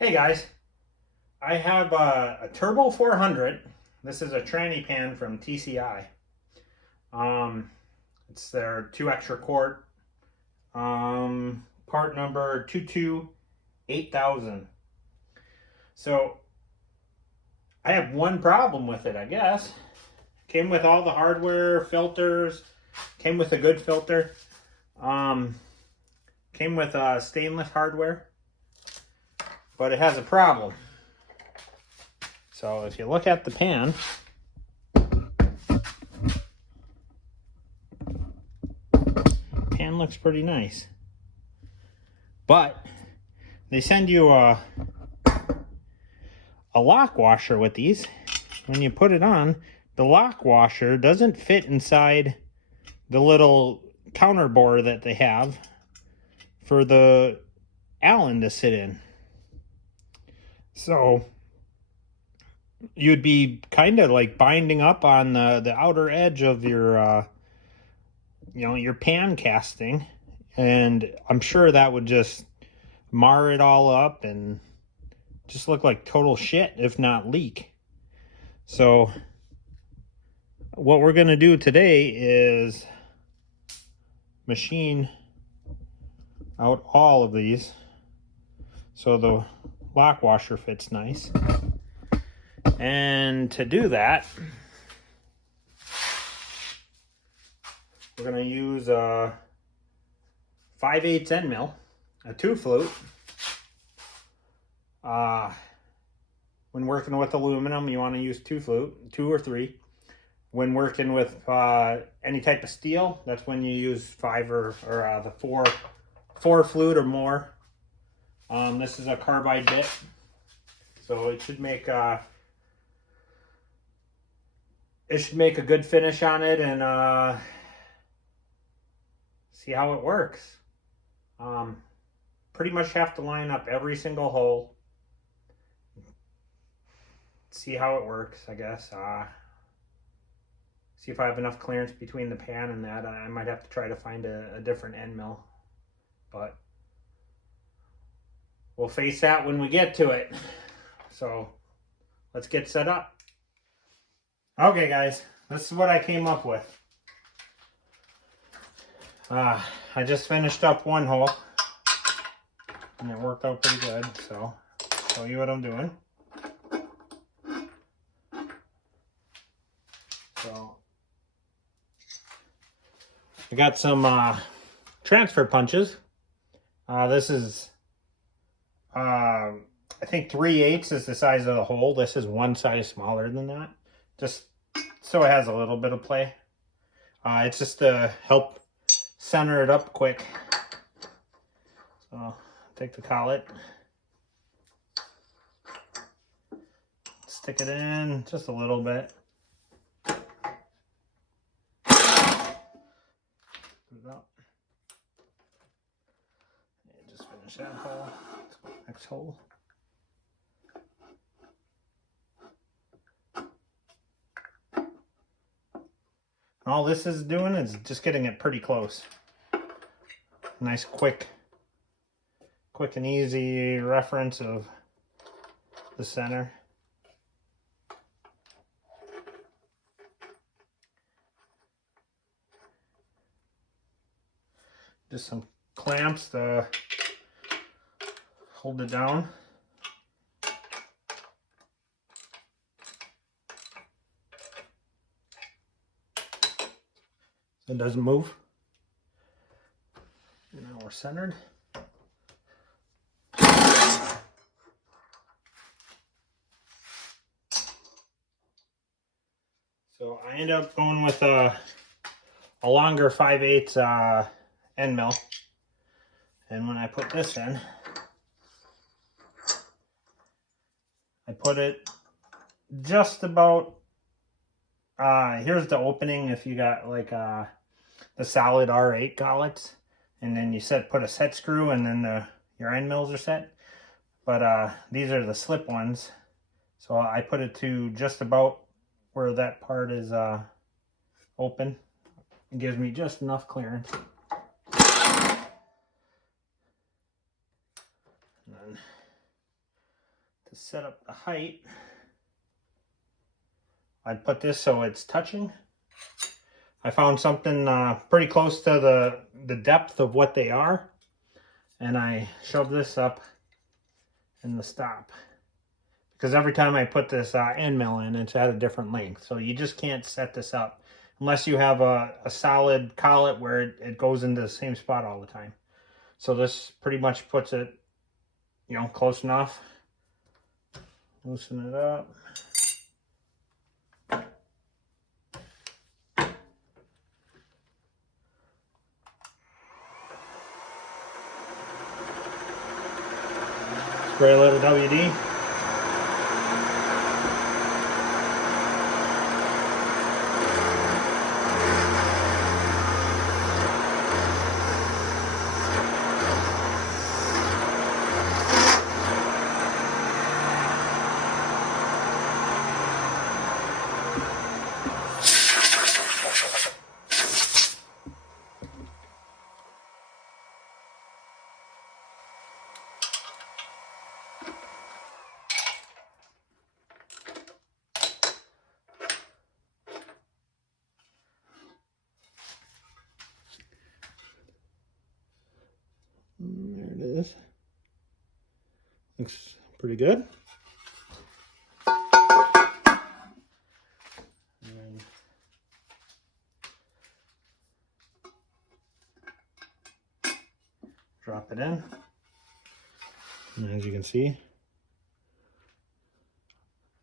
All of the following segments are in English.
Hey guys, I have a Turbo 400. This is a tranny pan from TCI. Um, it's their 2 extra quart. Part number 228,000. So I have one problem with it, I guess. Came with all the hardware, filters. Came with a good filter. Um, Came with stainless hardware, but it has a problem. So if you look at the pan, pan looks pretty nice. But they send you a lock washer with these. When you put it on, the lock washer doesn't fit inside the little counter bore that they have for the Allen to sit in. So you'd be kind of like binding up on the outer edge of your your pan casting, and I'm sure that would just mar it all up and just look like total shit, if not leak. So what we're going to do today is machine out all of these so the lock washer fits nice. And to do that, we're going to use a 5/8 end mill, a 2 flute. When working with aluminum, you want to use 2 flute, 2 or 3. When working with any type of steel, that's when you use 5 or the 4 flute or more. This is a carbide bit, so it should make a good finish on it, and see how it works. Pretty much have to line up every single hole. See how it works, I guess. See if I have enough clearance between the pan and that. I might have to try to find a different end mill, but we'll face that when we get to it. So let's get set up. Okay guys, this is what I came up with. I just finished up one hole and it worked out pretty good, so I'll show you what I'm doing. So I got some transfer punches. This is I think 3/8 is the size of the hole. This is one size smaller than that, just so it has a little bit of play. It's just to help center it up quick. So take the collet, stick it in just a little bit. Put it up. And just finish that hole. Let's go next hole. All this is doing is just getting it pretty close. Nice quick and easy reference of the center. Just some clamps to hold it down. So it doesn't move. And now we're centered. So I end up going with a longer 5/8 end mill. And when I put this in, I put it just about, here's the opening if you got like the solid R8 collets, and then you put a set screw, and then your end mills are set. But these are the slip ones, so I put it to just about where that part is open. It gives me just enough clearance. And then set up the height, I'd put this so it's touching. I found something pretty close to the depth of what they are, and I shoved this up in the stop. Because every time I put this end mill in, it's at a different length. So you just can't set this up unless you have a solid collet where it goes into the same spot all the time. So this pretty much puts it, you know, close enough. Loosen it up. Spray a little WD. There it is. Looks pretty good. And drop it in. And as you can see,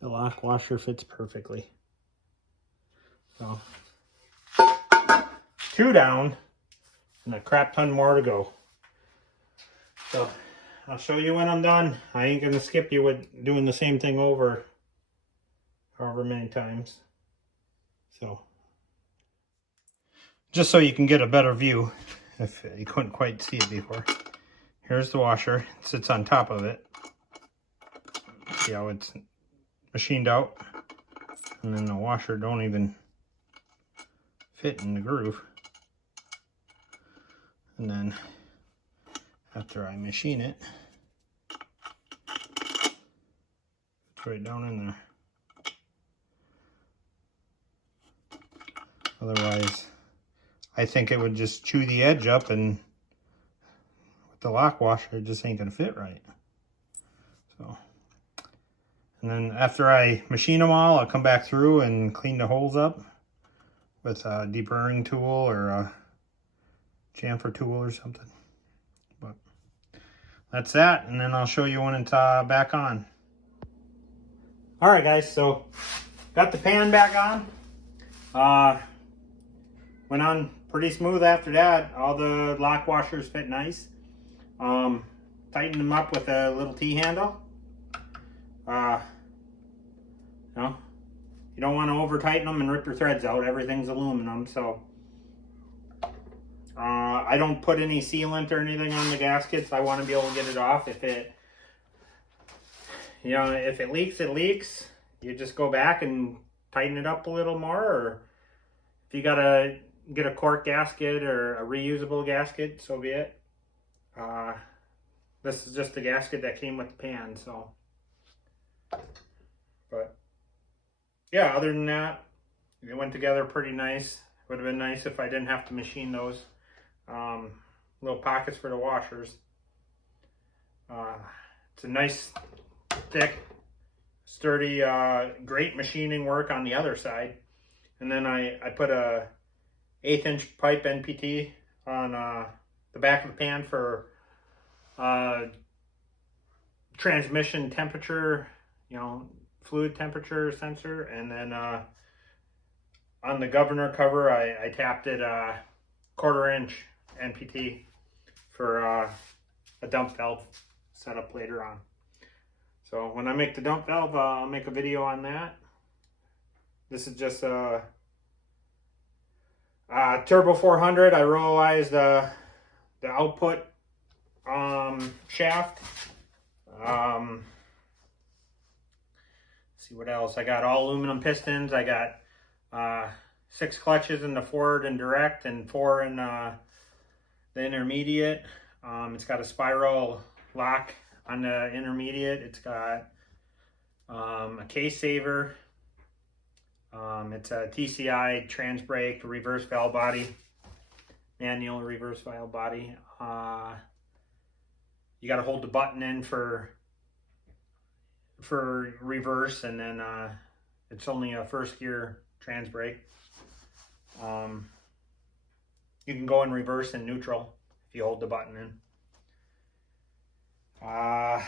the lock washer fits perfectly. So, 2 down and a crap ton more to go. So I'll show you when I'm done. I ain't gonna skip you with doing the same thing over however many times. So just so you can get a better view if you couldn't quite see it before. Here's the washer. It sits on top of it. See how it's machined out? And then the washer don't even fit in the groove. And then after I machine it, it's right down in there. Otherwise, I think it would just chew the edge up, and with the lock washer, it just ain't gonna fit right. So, and then after I machine them all, I'll come back through and clean the holes up with a deburring tool or a chamfer tool or something. But that's that, and then I'll show you when it's back on. All right, guys, so got the pan back on. Went on pretty smooth after that. All the lock washers fit nice. Tightened them up with a little T-handle. You know, you don't want to over tighten them and rip your threads out. Everything's aluminum, so I don't put any sealant or anything on the gaskets. I want to be able to get it off. If it, you know, if it leaks, it leaks. You just go back and tighten it up a little more, or if you gotta get a cork gasket or a reusable gasket, so be it. This is just the gasket that came with the pan, so. But yeah, other than that, it went together pretty nice. Would have been nice if I didn't have to machine those. Little pockets for the washers. It's a nice, thick, sturdy, great machining work on the other side. And then I put a 1/8 inch pipe NPT on the back of the pan for transmission temperature, you know, fluid temperature sensor. And then on the governor cover, I tapped it 1/4 inch NPT for a dump valve setup later on. So when I make the dump valve, I'll make a video on that. This is just a Th400. I rollized the output shaft. Let's see what else. I got all aluminum pistons. I got 6 clutches in the forward and direct, and 4 in the intermediate. It's got a spiral lock on the intermediate. It's got a case saver. It's a TCI trans brake reverse valve body, manual reverse valve body. You got to hold the button in for reverse, and then it's only a first gear trans brake. You can go in reverse and neutral if you hold the button in. I'm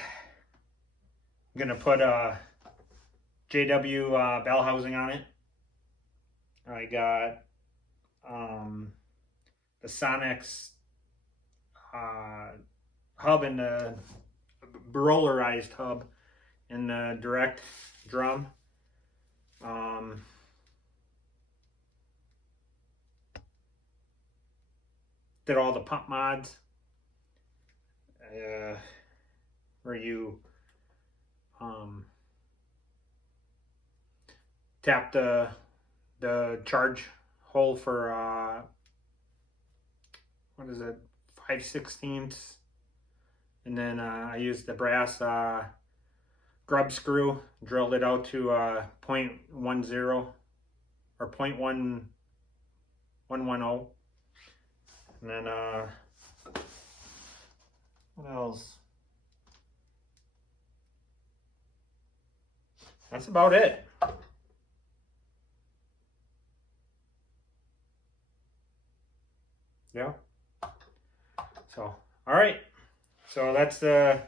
gonna put a JW bell housing on it. I got the Sonex hub and the rollerized hub in the direct drum. Did all the pump mods where you tap the charge hole for what is it, 5/16, and then I used the brass grub screw, drilled it out to 0.10 or 0.1110, and then what else? That's about it. Yeah. So, all right. So that's the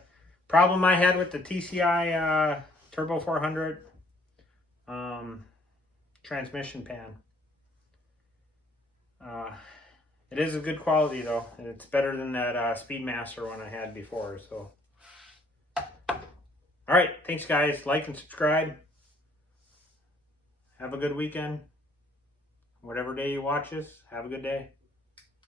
problem I had with the TCI Turbo 400 transmission pan. It is a good quality though. It's better than that Speedmaster one I had before. So, all right. Thanks, guys. Like and subscribe. Have a good weekend. Whatever day you watch this, have a good day.